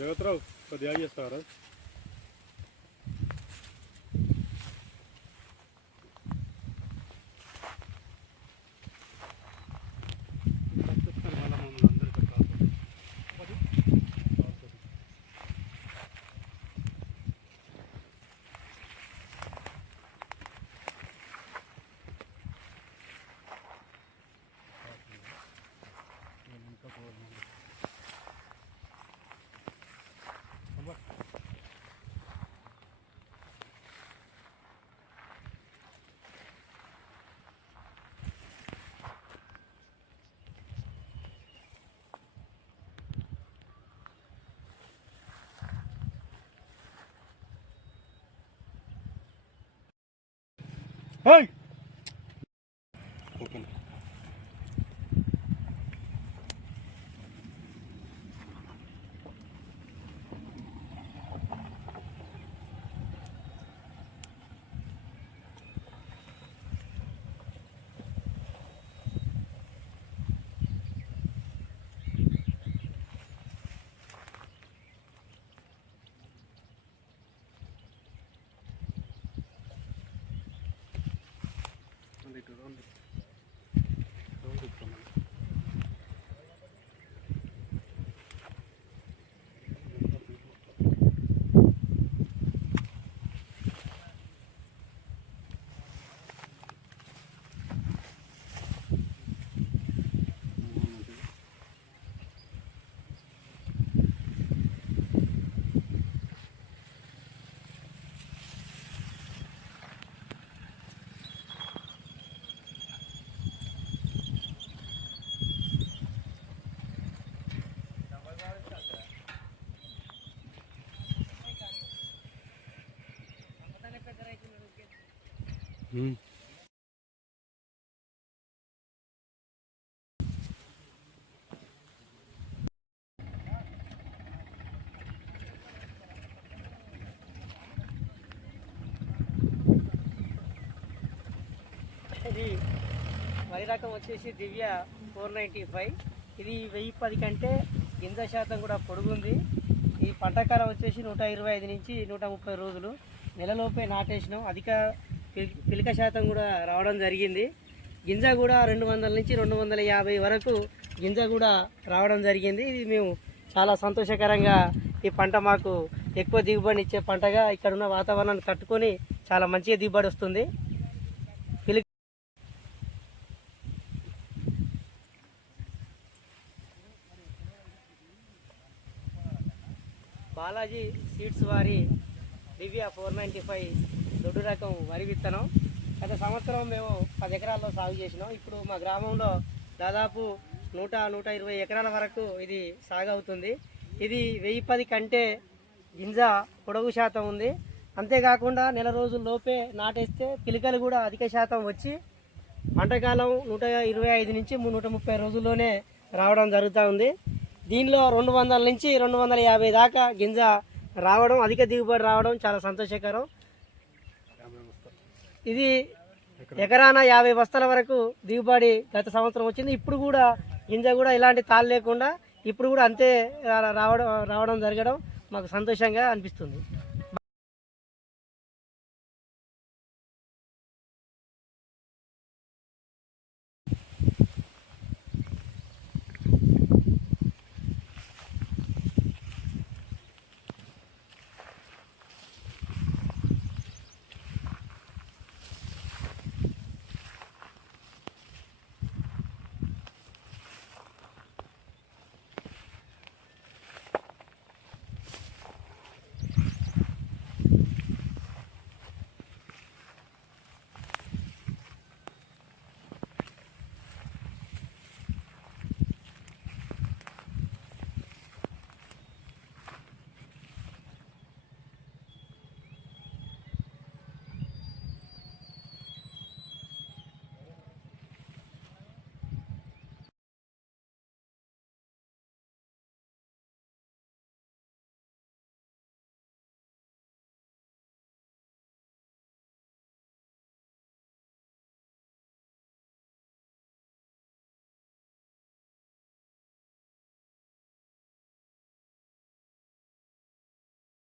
జగత్రావు కొద్దిగా చేస్తారా? Hey! Open. ఇది వరి రకం వచ్చేసి దివ్య 495. ఇది 1010 కంటే గింజ శాతం కూడా పొడుగుంది. ఈ పంటకాలం వచ్చేసి 125 నుంచి 130 రోజులు. నెలలోపే నాటేసినాం. అధిక పిలిక శాతం కూడా రావడం జరిగింది. గింజ కూడా 200 నుంచి 250 వరకు గింజ కూడా రావడం జరిగింది. ఇది మేము చాలా సంతోషకరంగా ఈ పంట మాకు ఎక్కువ దిగుబడి ఇచ్చే పంటగా ఇక్కడ ఉన్న వాతావరణాన్ని తట్టుకొని చాలా మంచిగా దిగుబడి వస్తుంది. బాలాజీ సీడ్స్ వారి దివ్య 495 దొడ్డు రకం వరి విత్తనం గత సంవత్సరం మేము 10 ఎకరాల్లో సాగు చేసినాం. ఇప్పుడు మా గ్రామంలో దాదాపు 100-120 ఎకరాల వరకు ఇది సాగు అవుతుంది. ఇది 1010 కంటే గింజ పొడవు శాతం ఉంది. అంతేకాకుండా నెల రోజుల లోపే నాటేస్తే పిలికలు కూడా అధిక శాతం వచ్చి పంటకాలం 125 నుంచి 130 రోజుల్లోనే రావడం జరుగుతూ ఉంది. దీనిలో 200 నుంచి 250 దాకా గింజ రావడం, అధిక దిగుబడి రావడం చాలా సంతోషకరం. ఇది ఎకరాన 50 బస్తాల వరకు దిగుబడి గత సంవత్సరం వచ్చింది. ఇప్పుడు కూడా గింజ కూడా ఇలాంటి తాళ్ళు లేకుండా ఇప్పుడు కూడా అంతే రావడం జరగడం మాకు సంతోషంగా అనిపిస్తుంది.